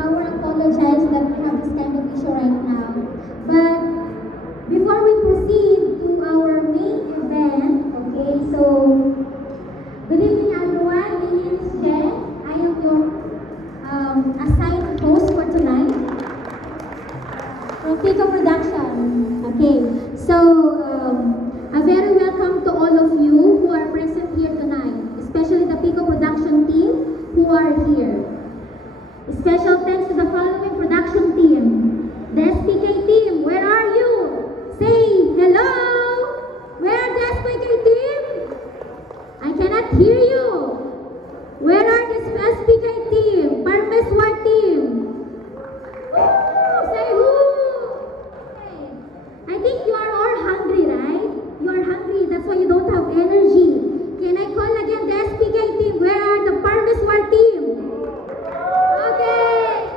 our apologies that we have this kind of issue right now. But before we proceed to our main event, okay, so good evening everyone. My name is Jen. I am your assigned host for tonight from Pico Production. Okay, so a very welcome to all of you who are present here tonight, especially the Pico Production team who are here. Special thanks to the following production team. The SPK team, where are you? Say hello! Where are the SPK team? I cannot hear you. Where are the SPK team? Parmeswar team. Woo! Say who? Okay. I think you are all hungry, right? You are hungry, that's why you don't have energy. Can I call again the SPK team? Where are the Parmeswar team? Okay.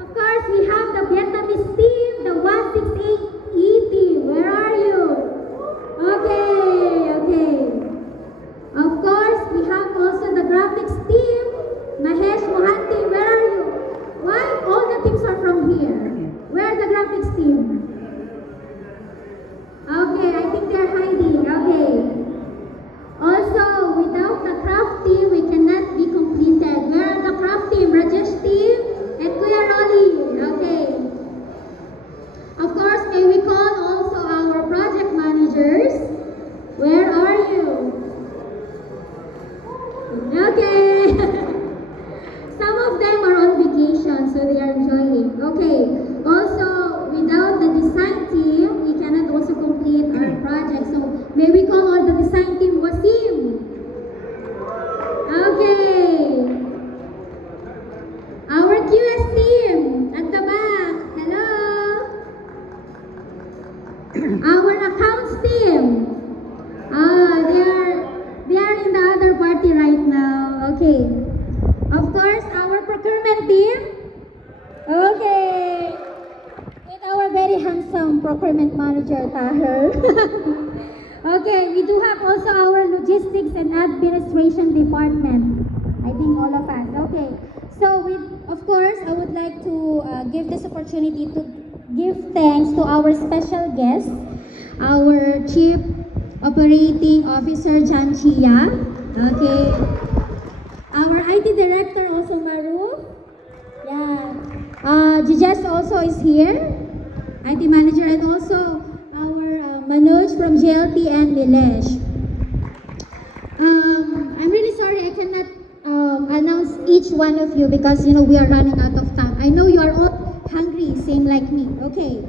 Of course, we have the Vietnamese team, the 168E team. Where are you? Okay, okay. Of course, we have also the graphics team, Mahesh Mohanty. Where are you? Why all the teams are from here? Where are the graphics team? Okay, I think they're hiding. Okay. Also, without the craft team, we cannot be completed. Where are the craft team? Rajesh team and Kuya Rolly. Okay. Of course, may we call also our project managers. Where are you? Okay. Some of them are on vacation, so they are enjoying. Okay. Also, without the design team, we cannot also complete our project. So, may we call all the design team Wasim? Okay. Our QS team at the back. Hello. Our accounts team. They are in the other party right now. Okay. Of course, our procurement team. Okay. With our very handsome procurement manager, Tahir. Okay, we do have also our logistics and administration department. I think all of us. Okay. So, of course, I would like to give this opportunity to give thanks to our special guest, our Chief Operating Officer, Jan Chia. Okay. Our IT Director, also Maru. Yeah. Jijes also is here. IT Manager, and also our Manoj from JLT and Nilesh. I'm really sorry I cannot announce each one of you because we are running out of time. I know you are all hungry, same like me. Okay,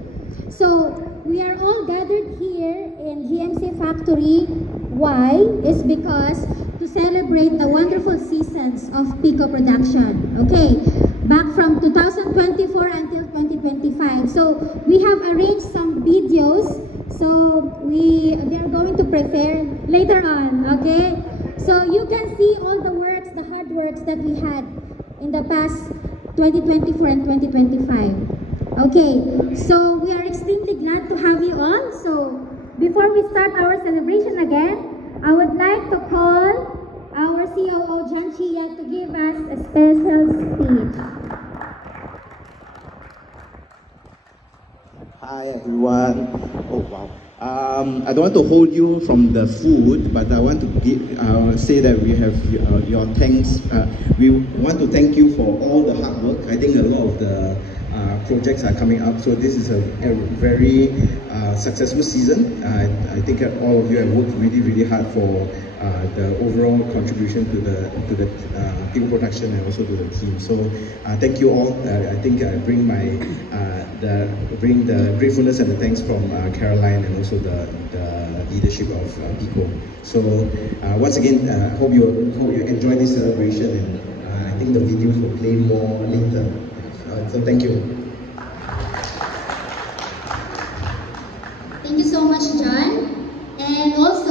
so we are all gathered here in GMC Factory. Why? Is because to celebrate the wonderful seasons of Pico Production. Okay, back from 2024 until 2025. So we have arranged some videos. So they are going to prepare later on. Okay, so you can see all the works, the hard works that we had in the past 2024 and 2025. Okay, so we are extremely glad to have you on. So before we start our celebration again, I would like to call our COO Jan Chia to give us a special speech. Hi everyone. Oh wow. I don't want to hold you from the food, but I want to say that we have your thanks. We want to thank you for all the hard work. I think a lot of the projects are coming up, so this is a very successful season. I think all of you have worked really hard for the overall contribution to the Pico Production and also to the team. So thank you all. I think I bring the gratefulness and the thanks from Caroline and also the leadership of Pico. So once again, hope you enjoy this celebration, and I think the videos will play more later. So thank you. Thank you so much, John. And also